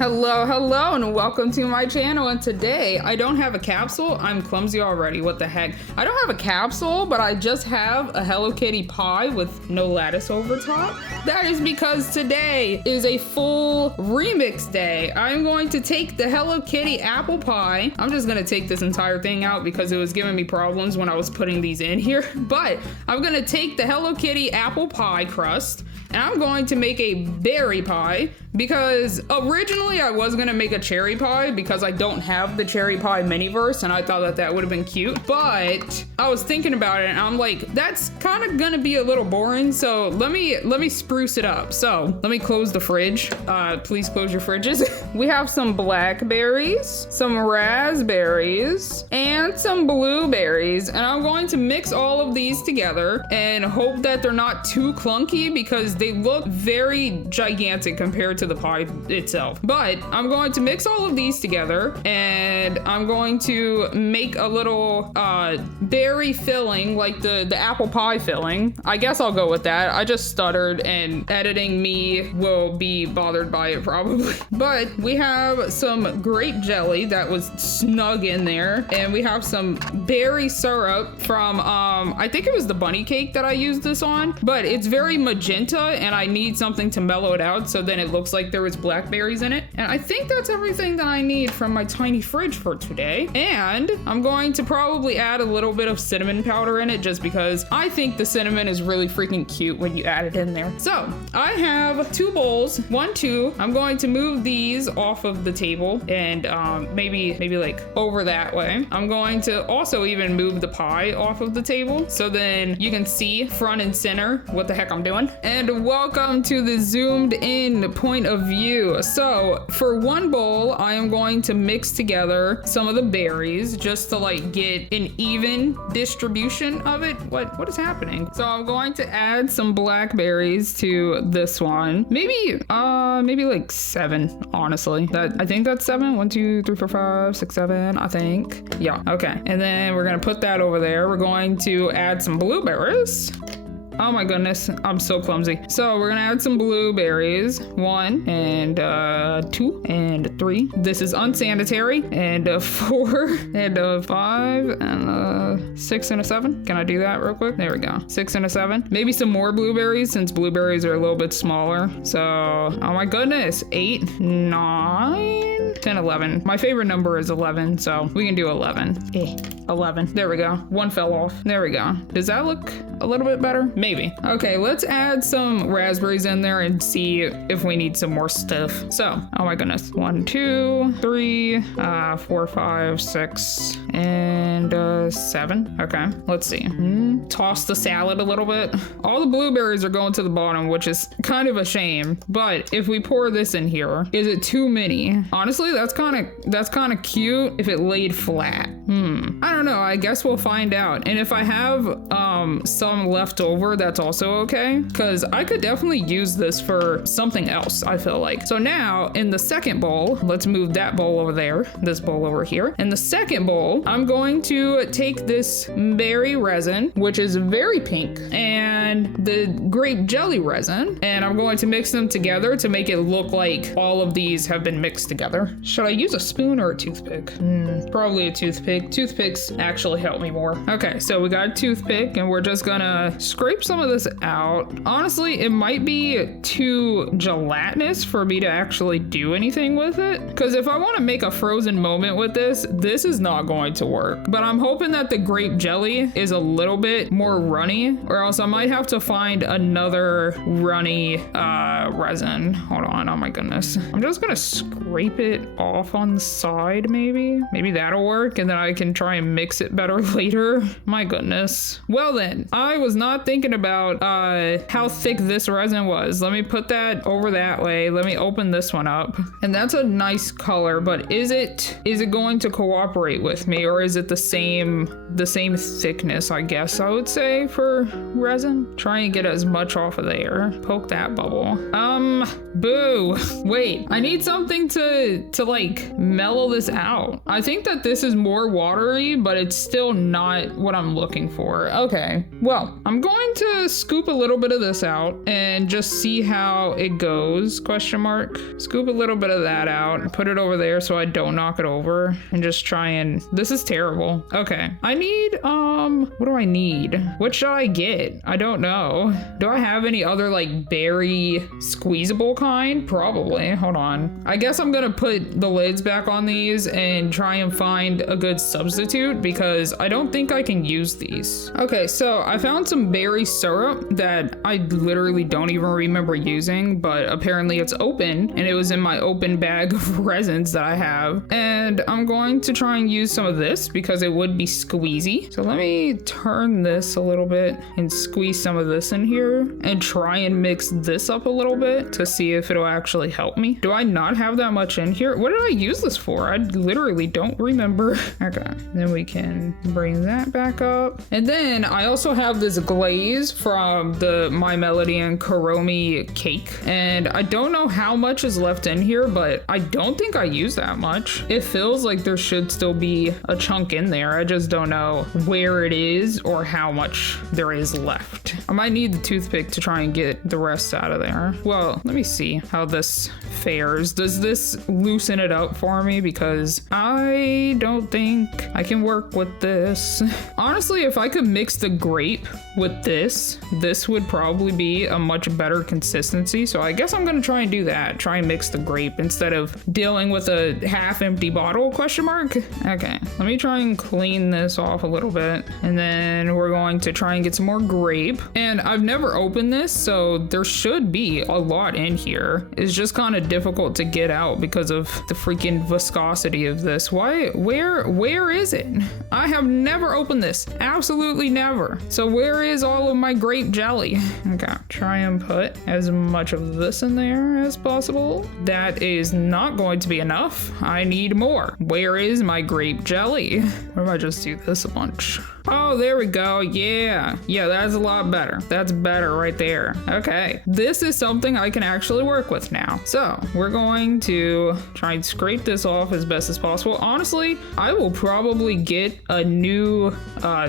Hello, and welcome to my channel. And today, I don't have a capsule. I'm clumsy already. What the heck? I don't have a capsule, but I just have a Hello Kitty pie with no lattice over top. That is because today is a full remix day. I'm going to take the Hello Kitty apple pie. I'm just gonna take this entire thing out because it was giving me problems when I was putting these in here. But I'm gonna take the Hello Kitty apple pie crust and I'm going to make a berry pie because originally I was gonna make a cherry pie because I don't have the cherry pie Miniverse and I thought that that would have been cute. But I was thinking about it and I'm like, that's kind of gonna be a little boring. So let me spruce it up. So let me close the fridge. Please close your fridges. We have some blackberries, some raspberries, and some blueberries. And I'm going to mix all of these together and hope that they're not too clunky because they look very gigantic compared to the pie itself. But I'm going to mix all of these together and I'm going to make a little berry filling, like the apple pie filling. I guess I'll go with that. I just stuttered and editing me will be bothered by it probably. But we have some grape jelly that was snug in there, and we have some berry syrup from I think it was the bunny cake that I used this on, but it's very magenta and I need something to mellow it out so then it looks like there was blackberries in it. And I think that's everything that I need from my tiny fridge for today. And I'm going to probably add a little bit of cinnamon powder in it just because I think the cinnamon is really freaking cute when you add it in there. So I have two bowls, 1, 2. I'm going to move these off of the table and maybe like over that way. I'm going to also even move the pie off of the table so then you can see front and center what the heck I'm doing. And welcome to the zoomed in point of view. So for one bowl, I am going to mix together some of the berries just to like get an even distribution of it. What is happening? So I'm going to add some blackberries to this one. Maybe like 7, honestly. I think that's 7. 1, 2, 3, 4, 5, 6, 7, I think. Yeah, okay. And then we're gonna put that over there. We're going to add some blueberries. Oh my goodness, I'm so clumsy. So we're gonna add some blueberries. 1 and 2 and 3. This is unsanitary. And 4 and 5 and 6 and a 7. Can I do that real quick? There we go. 6 and a 7. Maybe some more blueberries since blueberries are a little bit smaller. So, oh my goodness, 8, 9, 10, 11. My favorite number is 11, so we can do 11. 11. There we go. 1 fell off. There we go. Does that look a little bit better? Maybe. Okay, let's add some raspberries in there and see if we need some more stuff. So, oh my goodness. 1, 2, 3, 4, 5, 6, and 7. Okay, let's see. Toss the salad a little bit. All the blueberries are going to the bottom, which is kind of a shame. But if we pour this in here, is it too many? Honestly, that's kind of cute if it laid flat. I don't know. I guess we'll find out. And if I have some left over, that's also okay, because I could definitely use this for something else, I feel like. So now in the second bowl, let's move that bowl over there, this bowl over here. In the second bowl, I'm going to take this berry resin, which is very pink, and the grape jelly resin, and I'm going to mix them together to make it look like all of these have been mixed together. Should I use a spoon or a toothpick? Probably a toothpick. Toothpicks actually help me more. Okay, so we got a toothpick and we're just gonna scrape some of this out. Honestly, it might be too gelatinous for me to actually do anything with it, because if I want to make a frozen moment with this is not going to work. But I'm hoping that the grape jelly is a little bit more runny, or else I might have to find another runny resin. Hold on, oh my goodness. I'm just gonna scrape it off on the side, maybe that'll work, and then I can try and mix it better later. My goodness. Well then, I was not thinking about how thick this resin was. Let me put that over that way. Let me open this one up. And that's a nice color, but is it going to cooperate with me, or is it the same thickness, I guess I would say, for resin? Try and get as much off of there. Poke that bubble. Boo. Wait, I need something to to like mellow this out. I think that this is more watery, but it's still not what I'm looking for. Okay, well, I'm going to scoop a little bit of this out and just see how it goes, question mark. Scoop a little bit of that out and put it over there so I don't knock it over and just try and, this is terrible. Okay, I need, what do I need? What should I get? I don't know. Do I have any other like berry squeezable kind? Probably, hold on. I guess I'm gonna put the lids back on these and try and find a good substitute because I don't think I can use these. Okay, so I found some berry syrup that I literally don't even remember using, but apparently it's open and it was in my open bag of resins that I have. And I'm going to try and use some of this because it would be squeezy. So let me turn this a little bit and squeeze some of this in here and try and mix this up a little bit to see if it'll actually help me. Do I not have that much in here? What did I use this for? I literally don't remember. Okay, then we can bring that back up. And then I also have this glaze from the My Melody and Kuromi cake. And I don't know how much is left in here, but I don't think I use that much. It feels like there should still be a chunk in there. I just don't know where it is or how much there is left. I might need the toothpick to try and get the rest out of there. Well, let me see how this fares. Does this loosen it up for me? Because I don't think I can work with this. Honestly, if I could mix the grape with this would probably be a much better consistency. So I guess I'm gonna try and do that. Try and mix the grape instead of dealing with a half empty bottle, question mark. Okay, let me try and clean this off a little bit. And then we're going to try and get some more grape. And I've never opened this, so there should be a lot in here. It's just kind of difficult to get out because of the freaking viscosity of this. Where is it? I have never opened this. Absolutely never. So where is all of my grape jelly? Okay, try and put as much of this in there as possible. That is not going to be enough. I need more. Where is my grape jelly? What if I just do this a bunch? Oh, there we go. Yeah, that's a lot better. That's better right there. Okay, this is something I can actually work with now. So we're going to try and scrape this off as best as possible. Honestly, I will probably get a new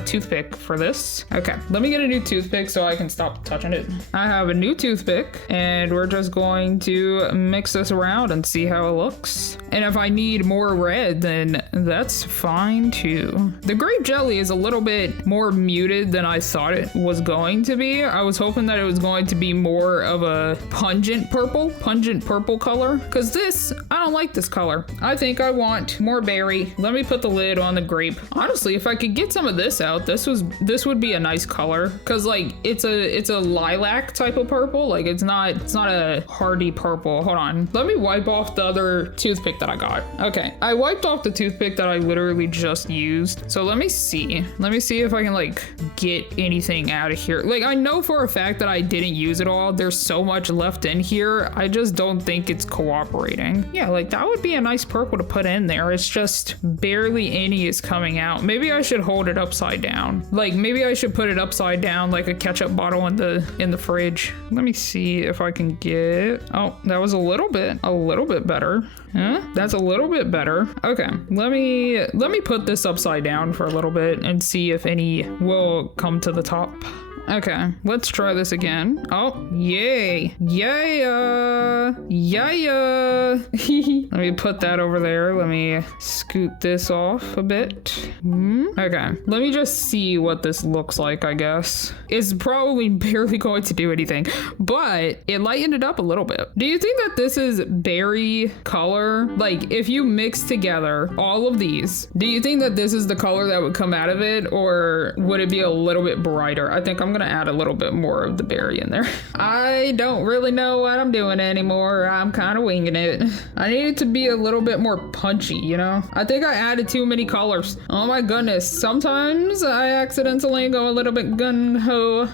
toothpick for this. Okay, let me get a new toothpick so I can stop touching it. I have a new toothpick and we're just going to mix this around and see how it looks. And if I need more red, then that's fine too. The grape jelly is a little bit more muted than I thought it was going to be. I was hoping that it was going to be more of a pungent purple color, because this, I don't like this color. I think I want more berry. Let me put the lid on the grape. Honestly, if I could get some of this out, this would be a nice color, because like it's a lilac type of purple. Like it's not a hardy purple. Hold on, let me wipe off the other toothpick that I got. Okay, I wiped off the toothpick that I literally just used. So let me see if I can like get anything out of here. Like I know for a fact that I didn't use it all. There's so much left in here. I just don't think it's cooperating. Yeah, like that would be a nice purple to put in there. It's just barely any is coming out. Maybe I should hold it upside down. Like maybe I should put it upside down like a ketchup bottle in the fridge. Let me see if I can get, oh, that was a little bit better. Huh? That's a little bit better. Okay, let me put this upside down for a little bit and see if any will come to the top. Okay, let's try this again. Oh, yay. Yeah. Let me put that over there. Let me scoot this off a bit. Okay, let me just see what this looks like, I guess. It's probably barely going to do anything, but it lightened it up a little bit. Do you think that this is berry color? Like, if you mix together all of these, do you think that this is the color that would come out of it, or would it be a little bit brighter? I think I'm gonna add a little bit more of the berry in there. I don't really know what I'm doing anymore. I'm kind of winging it. I need it to be a little bit more punchy, you know? I think I added too many colors. Oh my goodness. Sometimes I accidentally go a little bit gung-ho.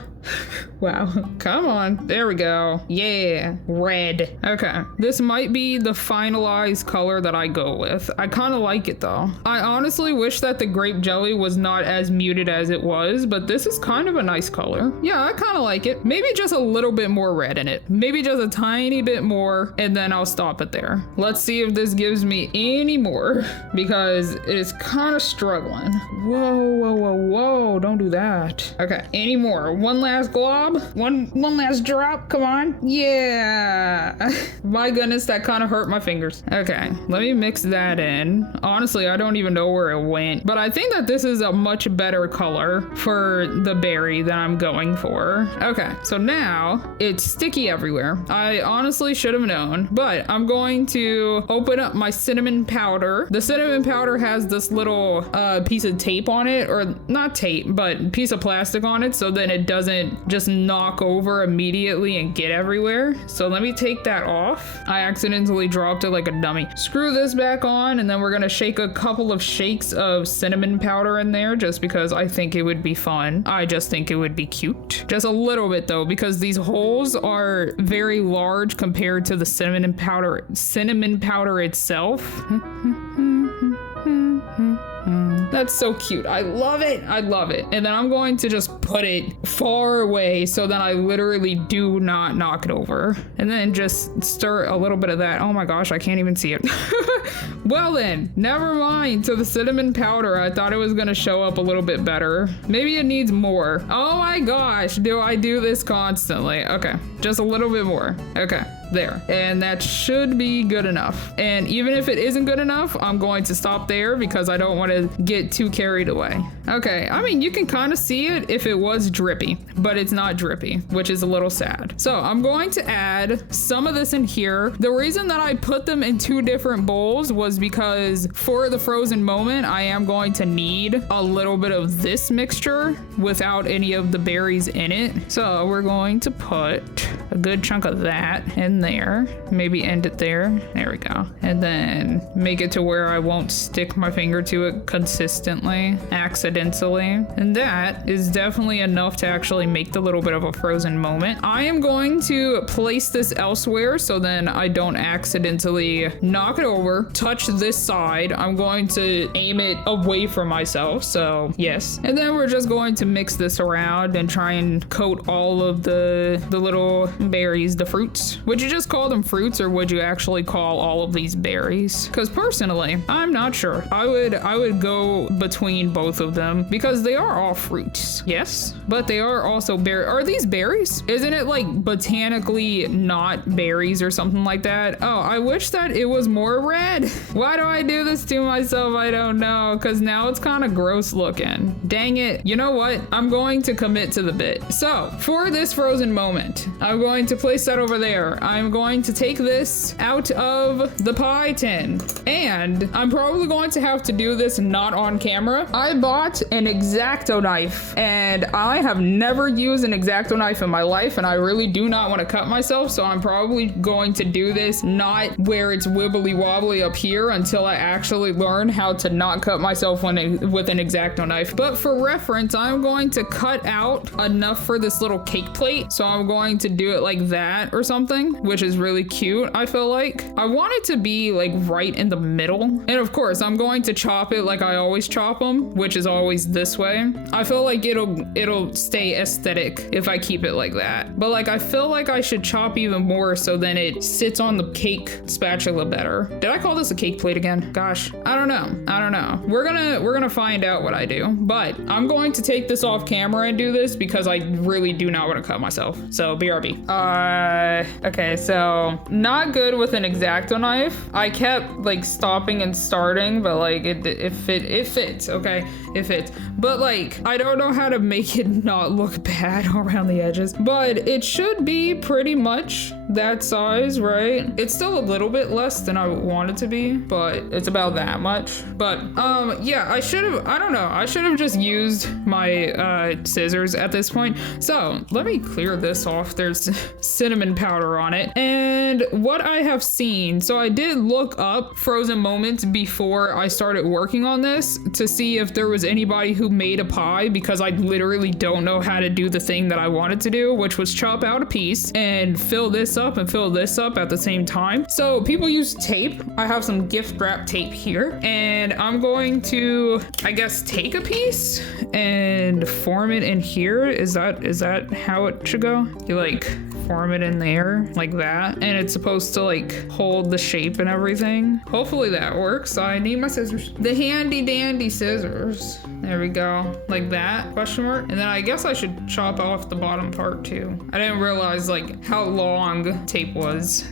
Wow. Come on. There we go. Yeah. Red. Okay. This might be the finalized color that I go with. I kind of like it though. I honestly wish that the grape jelly was not as muted as it was, but this is kind of a nice color. Yeah, I kind of like it. Maybe just a little bit more red in it. Maybe just a tiny bit more, and then I'll stop it there. Let's see if this gives me any more, because it is kind of struggling. Whoa, whoa, whoa, whoa. Don't do that. Okay. Any more? One last glob? One last drop? Come on. Yeah. My goodness, that kind of hurt my fingers. Okay, let me mix that in. Honestly, I don't even know where it went, but I think that this is a much better color for the berry that I'm going for. Okay, so now it's sticky everywhere. I honestly should have known, but I'm going to open up my cinnamon powder. The cinnamon powder has this little piece of tape on it, or not tape, but piece of plastic on it, so then it doesn't just knock over immediately and get everywhere. So let me take that off. I accidentally dropped it like a dummy. Screw this back on, and then we're gonna shake a couple of shakes of cinnamon powder in there just because I think it would be fun. I just think it would be cute. Just a little bit though, because these holes are very large compared to the cinnamon powder itself. That's so cute. I love it. I love it. And then I'm going to just put it far away so that I literally do not knock it over. And then just stir a little bit of that. Oh my gosh, I can't even see it. Well then, never mind. To the cinnamon powder, I thought it was gonna show up a little bit better. Maybe it needs more. Oh my gosh, do I do this constantly? Okay, just a little bit more. Okay. There, and that should be good enough. And even if it isn't good enough, I'm going to stop there because I don't want to get too carried away. Okay, I mean, you can kind of see it if it was drippy, but it's not drippy, which is a little sad. So I'm going to add some of this in here. The reason that I put them in two different bowls was because for the frozen moment, I am going to need a little bit of this mixture without any of the berries in it. So we're going to put a good chunk of that in there, maybe end it there. There we go. And then make it to where I won't stick my finger to it consistently, accidentally. And that is definitely enough to actually make the little bit of a frozen moment. I am going to place this elsewhere so then I don't accidentally knock it over, touch this side. I'm going to aim it away from myself, so yes. And then we're just going to mix this around and try and coat all of the little berries, the fruits. Would you just call them fruits, or would you actually call all of these berries? Because personally, I'm not sure. I would go between both of them because they are all fruits, yes, but they are also berries. Are these berries? Isn't it like botanically not berries or something like that? Oh, I wish that it was more red. Why do I do this to myself? I don't know, because now it's kind of gross looking. Dang it. You know what? I'm going to commit to the bit. So for this frozen moment, I'm going to place that over there. I'm going to take this out of the pie tin, and I'm probably going to have to do this not on camera. I bought an X-Acto knife, and I have never used an X-Acto knife in my life, and I really do not want to cut myself, so I'm probably going to do this not where it's wibbly wobbly up here until I actually learn how to not cut myself with an X-Acto knife. But for reference, I'm going to cut out enough for this little cake plate, so I'm going to do it like that or something, which is really cute. I feel like I want it to be like right in the middle, and of course I'm going to chop it like I always chop them, which is always this way. I feel like it'll stay aesthetic if I keep it like that, but like I feel like I should chop even more so then it sits on the cake spatula better. Did I call this a cake plate again? Gosh, I don't know. We're gonna find out what I do, but I'm going to take this off camera and do this because I really do not want to cut myself. So BRB. Okay, so not good with an X-Acto knife. I kept like stopping and starting, but like it fits, okay? It fits. But like, I don't know how to make it not look bad around the edges, but it should be pretty much that size, right? It's still a little bit less than I want it to be, but it's about that much. But yeah, I should have, I don't know, I should have just used my scissors at this point. So let me clear this off. There's cinnamon powder on it. And what I have seen, so I did look up frozen moments before I started working on this to see if there was anybody who made a pie, because I literally don't know how to do the thing that I wanted to do, which was chop out a piece and fill this up and fill this up at the same time. So people use tape. I have some gift wrap tape here, and I'm going to, I guess, take a piece and form it in here. Is that how it should go? You like form it in there like that, and it's supposed to like hold the shape and everything. Hopefully that works. I need my scissors, the handy dandy scissors. There we go, like that, question mark. And then I guess I should chop off the bottom part too. I didn't realize like how long tape was.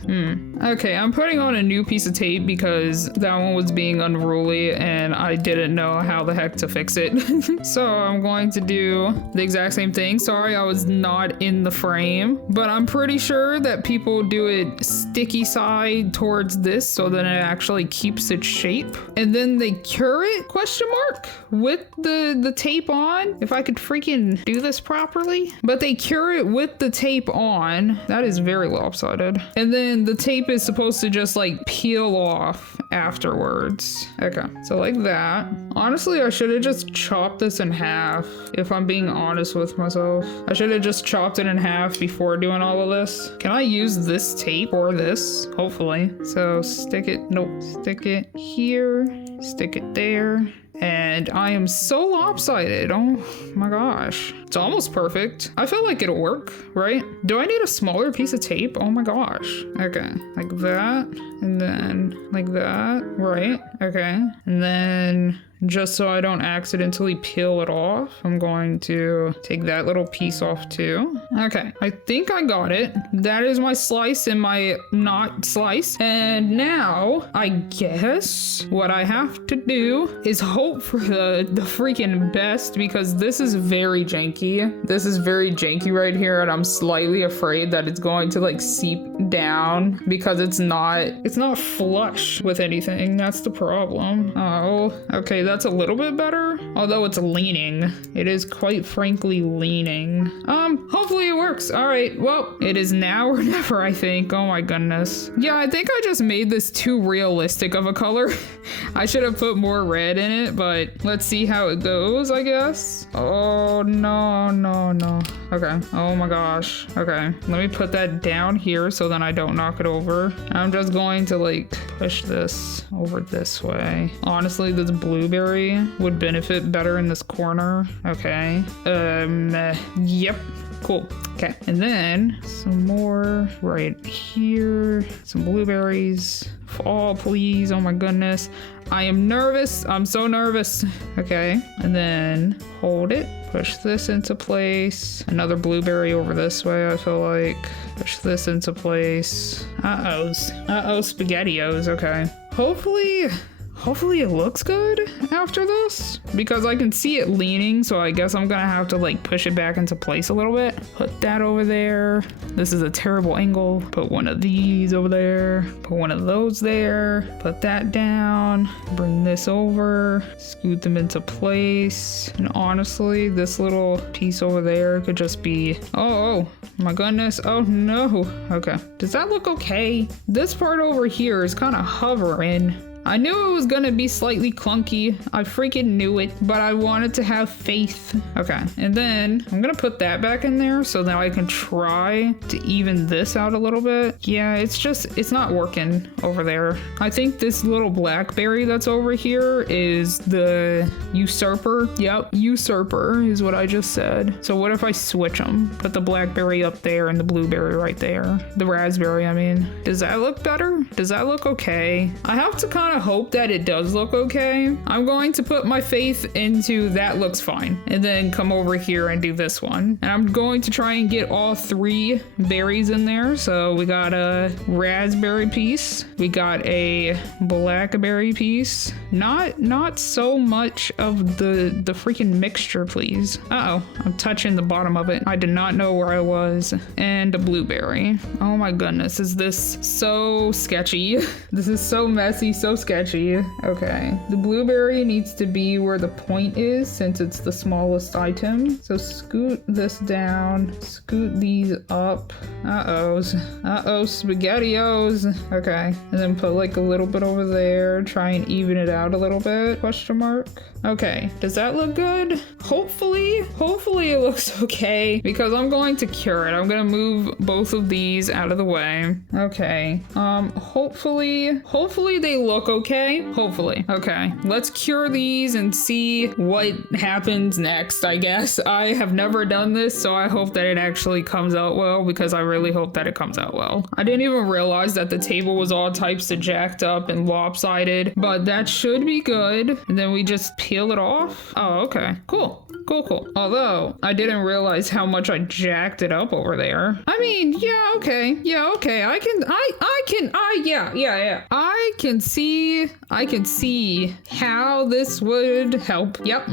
Okay, I'm putting on a new piece of tape because that one was being unruly and I didn't know how the heck to fix it. So I'm going to do the exact same thing. Sorry, I was not in the frame, but I'm pretty sure that people do it sticky side towards this so that it actually keeps its shape. And then they cure it, question mark, with the tape on. If I could freaking do this properly. But they cure it with the tape on. That is very lopsided. And then the tape is supposed to just like peel off afterwards. Okay, so like that. Honestly, I should have just chopped this in half, if I'm being honest with myself. I should have just chopped it in half before doing all of this. Can I use this tape or this? Hopefully. So stick it, nope, stick it here, stick it there. And I am so lopsided. Oh my gosh. It's almost perfect. I feel like it'll work, right? Do I need a smaller piece of tape? Oh my gosh. Okay, like that. And then like that, right? Okay. And then just so I don't accidentally peel it off, I'm going to take that little piece off too. Okay, I think I got it. That is my slice and my not slice. And now I guess what I have to do is hope for the freaking best, because this is very janky. This is very janky right here, and I'm slightly afraid that it's going to like seep down because it's not flush with anything. That's the problem. Oh, okay, that's a little bit better, although it's leaning. It is quite frankly leaning. Hopefully it works. All right, well, it is now or never, I think. Oh my goodness. Yeah, I think I just made this too realistic of a color. I should have put more red in it, but let's see how it goes, I guess. Oh no, no, no. Okay, oh my gosh. Okay, let me put that down here so then I don't knock it over. I'm just going to like push this over this way. Honestly, this blueberry would benefit better in this corner. Okay, yep. Cool. Okay, and then some more right here. Some blueberries. Fall, please. Oh my goodness. I am nervous. I'm so nervous. Okay, and then hold it. Push this into place. Another blueberry over this way, I feel like. Push this into place. Uh-ohs. Uh-oh, SpaghettiOs. Okay. Hopefully it looks good after this, because I can see it leaning, so I guess I'm gonna have to like push it back into place a little bit. Put that over there. This is a terrible angle. Put one of these over there. Put one of those there. Put that down. Bring this over. Scoot them into place. And honestly, this little piece over there could just be, oh my goodness. Oh no. Okay. Does that look okay? This part over here is kind of hovering. I knew it was gonna be slightly clunky. I freaking knew it, but I wanted to have faith. Okay, and then I'm gonna put that back in there so that I can try to even this out a little bit. Yeah, it's not working over there. I think this little blackberry that's over here is the usurper. Yep, usurper is what I just said. So what if I switch them? Put the blackberry up there and the blueberry right there. The raspberry, I mean. Does that look better? Does that look okay? I have to kind of to hope that it does look okay. I'm going to put my faith into that looks fine. And then come over here and do this one. And I'm going to try and get all 3 berries in there. So we got a raspberry piece. We got a blackberry piece. Not so much of the freaking mixture, please. Uh-oh, I'm touching the bottom of it. I did not know where I was. And a blueberry. Oh my goodness, is this so sketchy? This is so messy, so sketchy. Okay, the blueberry needs to be where the point is since it's the smallest item. So scoot this down, scoot these up. Uh-oh, SpaghettiOs. Okay, and then put like a little bit over there, try and even it out a little bit, question mark. Okay, does that look good? Hopefully it looks okay because I'm going to cure it. I'm gonna move both of these out of the way. Okay, hopefully they look okay. Hopefully. Okay, let's cure these and see what happens next, I guess. I have never done this, so I hope that it actually comes out well because I really hope that it comes out well. I didn't even realize that the table was all types of jacked up and lopsided, but that should be good. And then we just peel it off. Oh, okay, cool. Although I didn't realize how much I jacked it up over there. I mean, yeah, okay. I can see how this would help. Yep.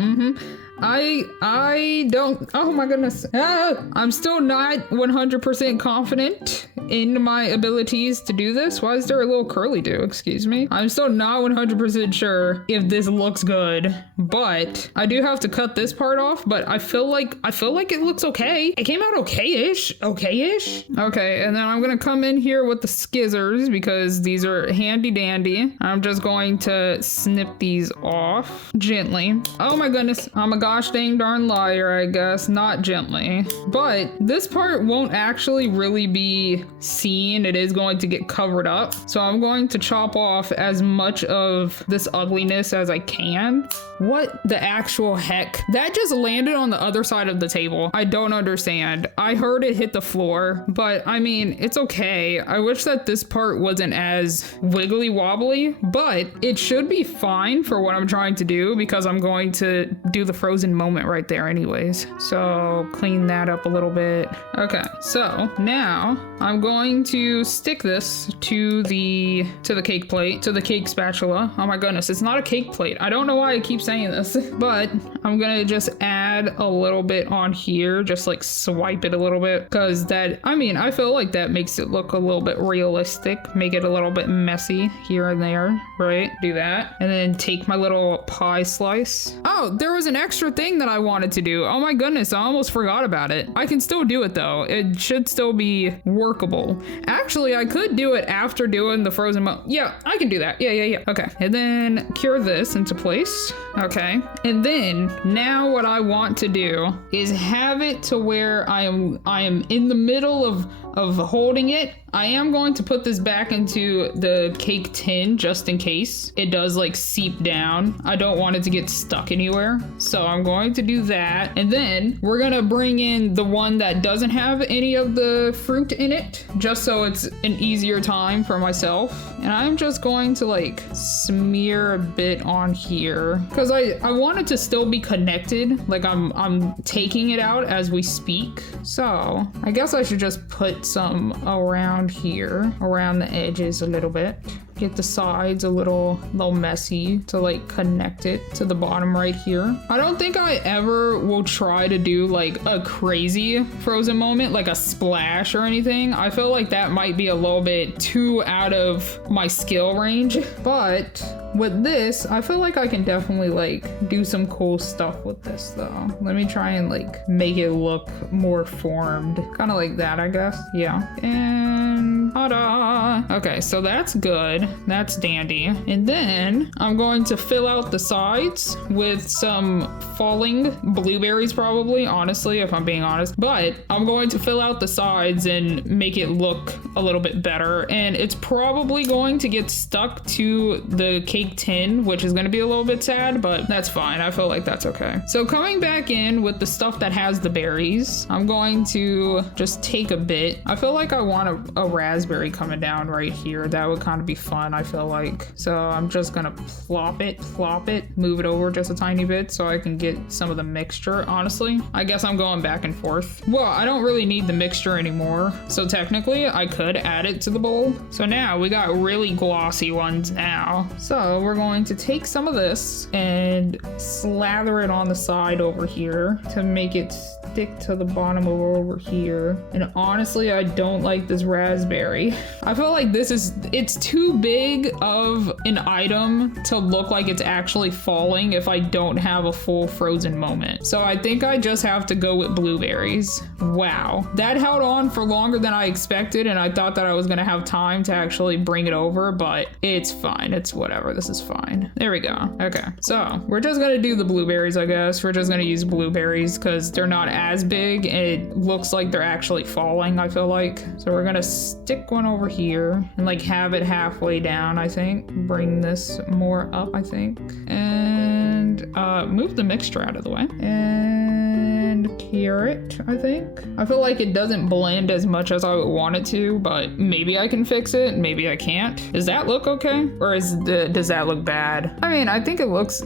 I don't, oh my goodness. I'm still not 100% confident in my abilities to do this. Why is there a little curly do? Excuse me. I'm still not 100% sure if this looks good, but I do have to cut this part off, but I feel like it looks okay. It came out okay-ish. Okay, and then I'm gonna come in here with the skizzers because these are handy dandy. I'm just going to snip these off gently. Oh my goodness, I'm a gosh dang darn liar, I guess. Not gently. But this part won't actually really be seen. It is going to get covered up. So I'm going to chop off as much of this ugliness as I can. What the actual heck? That just landed on the other side of the table. I don't understand. I heard it hit the floor, but I mean, it's okay. I wish that this part wasn't as wiggly wobbly, but it should be fine for what I'm trying to do because I'm going to do the frozen moment right there anyways. So clean that up a little bit. Okay, so now I'm going to stick this to the cake plate, to the cake spatula. Oh my goodness, it's not a cake plate. I don't know why I keep saying this, but I'm gonna just add a little bit on here, just like swipe it a little bit because that, I mean, I feel like that makes it look a little bit realistic, make it a little bit messy here and there, right? Do that. And then take my little pie slice. Oh, there was an extra thing that I wanted to do. Oh my goodness, I almost forgot about it. I can still do it though. It should still be workable. Actually, I could do it after doing the frozen yeah, I can do that. Yeah. Okay, and then cure this into place. Okay, and then now what I want to do is have it to where I am in the middle of holding it. I am going to put this back into the cake tin just in case it does like seep down. I don't want it to get stuck anywhere. So I'm going to do that. And then we're gonna bring in the one that doesn't have any of the fruit in it, just so it's an easier time for myself. And I'm just going to like smear a bit on here because I want it to still be connected. Like I'm taking it out as we speak. So I guess I should just put some around here, around the edges a little bit. Get the sides a little messy to like connect it to the bottom right here. I don't think I ever will try to do like a crazy frozen moment, like a splash or anything. I feel like that might be a little bit too out of my skill range, but with this, I feel like I can definitely like do some cool stuff with this though. Let me try and like make it look more formed. Kind of like that, I guess. Yeah. And ta-da! Okay, so that's good. That's dandy. And then I'm going to fill out the sides with some falling blueberries probably, honestly, if I'm being honest. But I'm going to fill out the sides and make it look a little bit better. And it's probably going to get stuck to the cake tin, which is going to be a little bit sad, but that's fine. I feel like that's okay. So coming back in with the stuff that has the berries, I'm going to just take a bit. I feel like I want a raspberry raspberry coming down right here. That would kind of be fun, I feel like. So I'm just gonna plop it, move it over just a tiny bit so I can get some of the mixture. Honestly, I guess I'm going back and forth. Well, I don't really need the mixture anymore, so technically I could add it to the bowl. So now we got really glossy ones now. So we're going to take some of this and slather it on the side over here to make it stick to the bottom of over here. And honestly, I don't like this raspberry. I feel like it's too big of an item to look like it's actually falling if I don't have a full frozen moment. So I think I just have to go with blueberries. Wow, that held on for longer than I expected, and I thought that I was gonna have time to actually bring it over, but it's fine. It's whatever. This is fine. There we go. Okay, so we're just gonna do the blueberries, I guess. We're just gonna use blueberries because they're not as big and it looks like they're actually falling, I feel like. So we're gonna stick one over here and like have it halfway down, I think. Bring this more up, I think. And move the mixture out of the way. And carrot, I think. I feel like it doesn't blend as much as I would want it to, but maybe I can fix it, maybe I can't. Does that look okay? Or does that look bad? I mean, I think it looks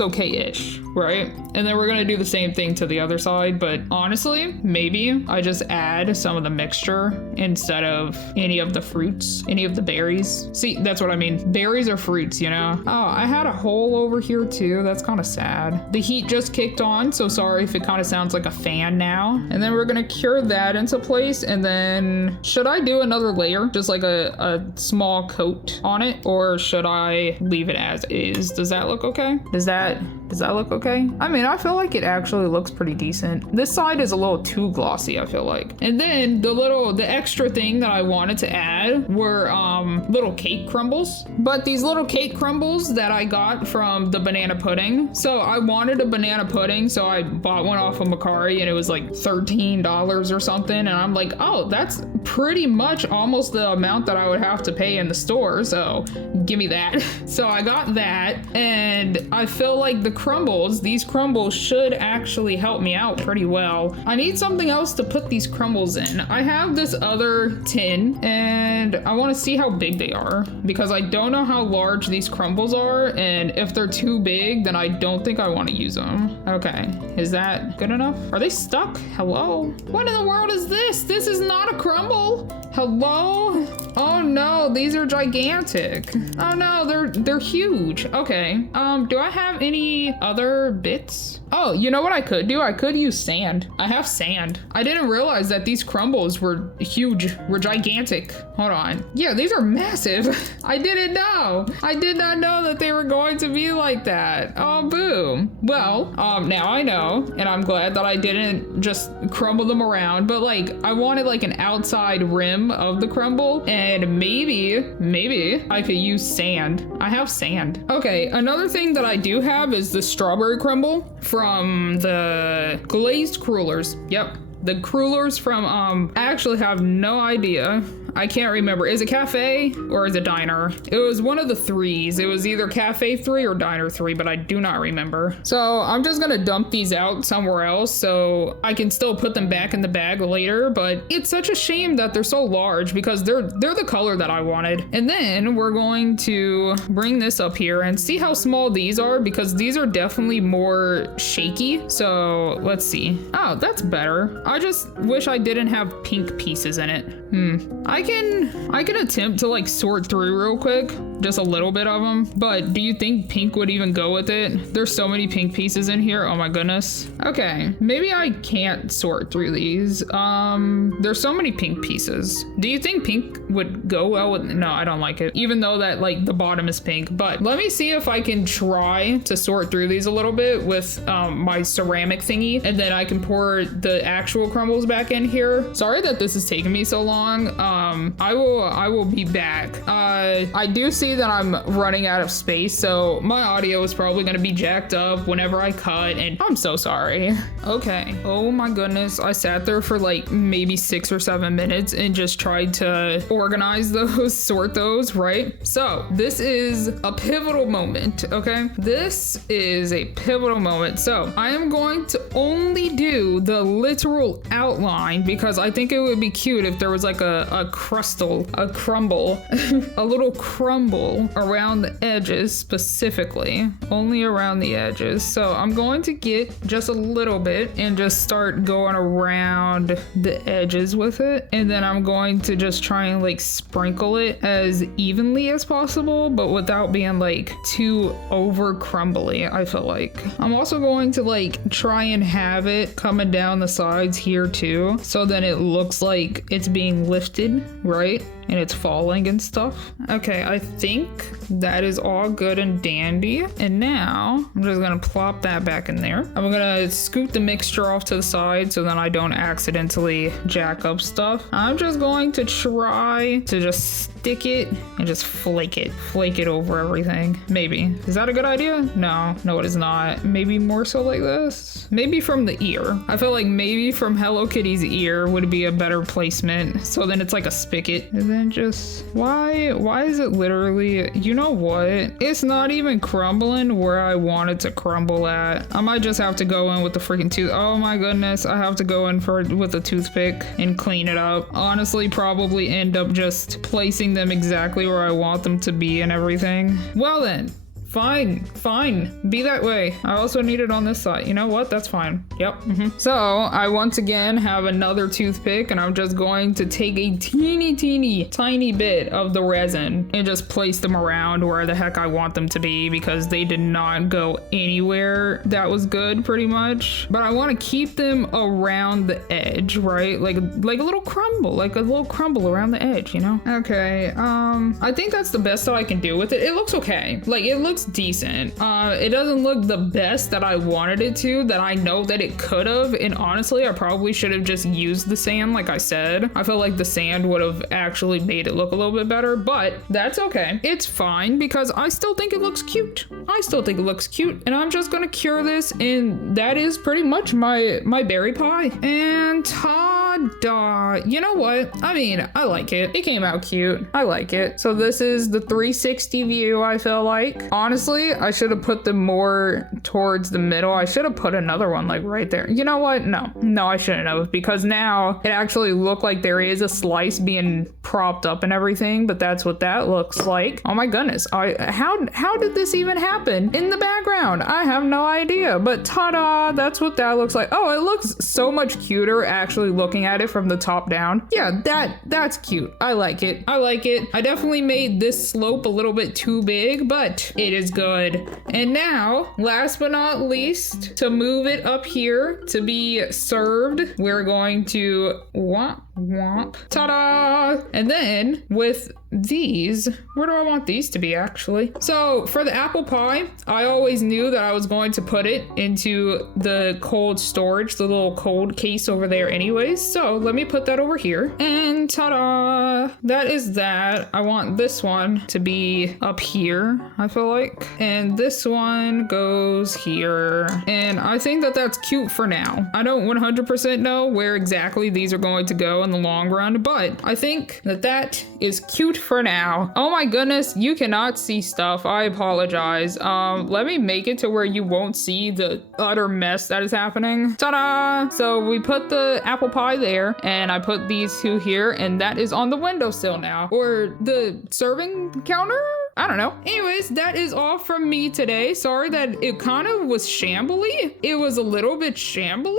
okay-ish, right? And then we're gonna do the same thing to the other side, but honestly, maybe I just add some of the mixture instead of any of the fruits, any of the berries. See, that's what I mean. Berries are fruits, you know? Oh, I had a hole over here too. That's kind of sad. The heat just kicked on, so sorry if it kind of sounds like a fan now. And then we're gonna cure that into place, and then should I do another layer? Just like a small coat on it, or should I leave it as is? Does that look okay? Does that look okay? I mean, I feel like it actually looks pretty decent. This side is a little too glossy, I feel like. And then the extra thing that I wanted to add were little cake crumbles. But these little cake crumbles that I got from the banana pudding. So I wanted a banana pudding, so I bought one off of Macari, and it was like $13 or something. And I'm like, oh, that's pretty much almost the amount that I would have to pay in the store. So give me that. So I got that, and I feel like these crumbles should actually help me out pretty well. I need something else to put these crumbles in. I have this other tin, and I want to see how big they are because I don't know how large these crumbles are, and if they're too big, then I don't think I want to use them. Okay, is that good enough? Are they stuck? Hello? What in the world is this? This is not a crumble. Hello? Oh no, these are gigantic. Oh no, they're huge. Okay, do I have any other bits? Oh, you know what I could do? I could use sand. I have sand. I didn't realize that these crumbles were huge, were gigantic. Hold on. Yeah, these are massive. I didn't know. I did not know that they were going to be like that. Oh, boo. Well, now I know, and I'm glad that I didn't just crumble them around, but like, I wanted like an outside rim of the crumble, and maybe I could use sand. I have sand. Okay, another thing that I do have is the strawberry crumble from the glazed crullers. Yep, the crullers from, I actually have no idea. I can't remember. Is it cafe or is it diner? It was one of the threes. It was either cafe 3 or diner 3, but I do not remember. So I'm just gonna dump these out somewhere else so I can still put them back in the bag later, but it's such a shame that they're so large because they're the color that I wanted. And then we're going to bring this up here and see how small these are because these are definitely more shaky. So let's see. Oh, that's better. I just wish I didn't have pink pieces in it. I can attempt to like sort through real quick, just a little bit of them, but do you think pink would even go with it? There's so many pink pieces in here. Oh my goodness. Okay, maybe I can't sort through these. There's so many pink pieces. Do you think pink would go well with? No, I don't like it, even though that like the bottom is pink, but let me see if I can try to sort through these a little bit with my ceramic thingy, and then I can pour the actual crumbles back in here. Sorry that this is taking me so long. I will be back. I do see see that I'm running out of space, so my audio is probably gonna be jacked up whenever I cut, and I'm so sorry. Okay, oh my goodness, I sat there for like maybe 6 or 7 minutes and just tried to organize those, sort those, right? So this is a pivotal moment, okay? This is a pivotal moment. So I am going to only do the literal outline because I think it would be cute if there was like a crumble, a little crumble around the edges specifically, only around the edges. So I'm going to get just a little bit and just start going around the edges with it. And then I'm going to just try and like sprinkle it as evenly as possible, but without being like too over crumbly, I feel like. I'm also going to like try and have it coming down the sides here too, so then it looks like it's being lifted, right? And it's falling and stuff. Okay, I think that is all good and dandy. And now I'm just gonna plop that back in there. I'm gonna scoot the mixture off to the side so then I don't accidentally jack up stuff. I'm just going to try to just stick it and just flake it over everything. Maybe. Is that a good idea? No, it is not. Maybe more so like this. Maybe from the ear. I feel like maybe from Hello Kitty's ear would be a better placement. So then it's like a spigot. And then just, why is it literally, you know what? It's not even crumbling where I want it to crumble at. I might just have to go in with the freaking tooth. Oh my goodness. I have to go in with a toothpick and clean it up. Honestly, probably end up just placing them exactly where I want them to be and everything. Well then, fine, be that way. I also need it on this side. You know what? That's fine. Yep. So I once again have another toothpick and I'm just going to take a teeny tiny bit of the resin and just place them around where the heck I want them to be because they did not go anywhere that was good pretty much. But I want to keep them around the edge, right? Like a little crumble, around the edge, you know? Okay, I think that's the best that I can do with it. It looks okay. Like, it looks decent. It doesn't look the best that I wanted it to, that I know that it could have, and honestly I probably should have just used the sand like I said. I feel like the sand would have actually made it look a little bit better, but that's okay. It's fine because I still think it looks cute. And I'm just gonna cure this, and that is pretty much my berry pie. And ta-da! You know what? I mean, I like it. It came out cute. I like it. So this is the 360 view, I feel like. Honestly, I should have put them more towards the middle. I should have put another one like right there. You know what? No, I shouldn't have, because now it actually looked like there is a slice being propped up and everything, but that's what that looks like. Oh my goodness. How did this even happen in the background? I have no idea, but ta-da, that's what that looks like. Oh, it looks so much cuter actually looking at it from the top down. Yeah, that's cute. I like it. I definitely made this slope a little bit too big, but it is good. And now, last but not least, to move it up here to be served, we're going to womp womp. Ta-da! And then with these, where do I want these to be actually? So for the apple pie, I always knew that I was going to put it into the cold storage, the little cold case over there anyways. So let me put that over here, and ta-da! That is that. I want this one to be up here, I feel like. And this one goes here. And I think that that's cute for now. I don't 100% know where exactly these are going to go in the long run, but I think that that is cute for now. Oh my goodness, you cannot see stuff. I apologize. Let me make it to where you won't see the utter mess that is happening. Ta-da! So we put the apple pie there, and I put these two here, and that is on the windowsill now. Or the serving counter? I don't know. Anyways, that is all from me today. Sorry that it kind of was shambly. It was a little bit shambly.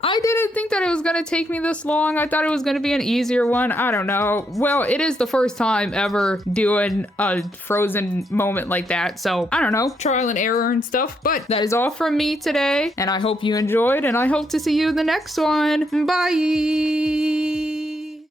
I didn't think that it was gonna take me this long. I thought it was gonna be an easier one. I don't know. Well, it is the first time ever doing a frozen moment like that. So I don't know, trial and error and stuff. But that is all from me today. And I hope you enjoyed, and I hope to see you in the next one. Bye.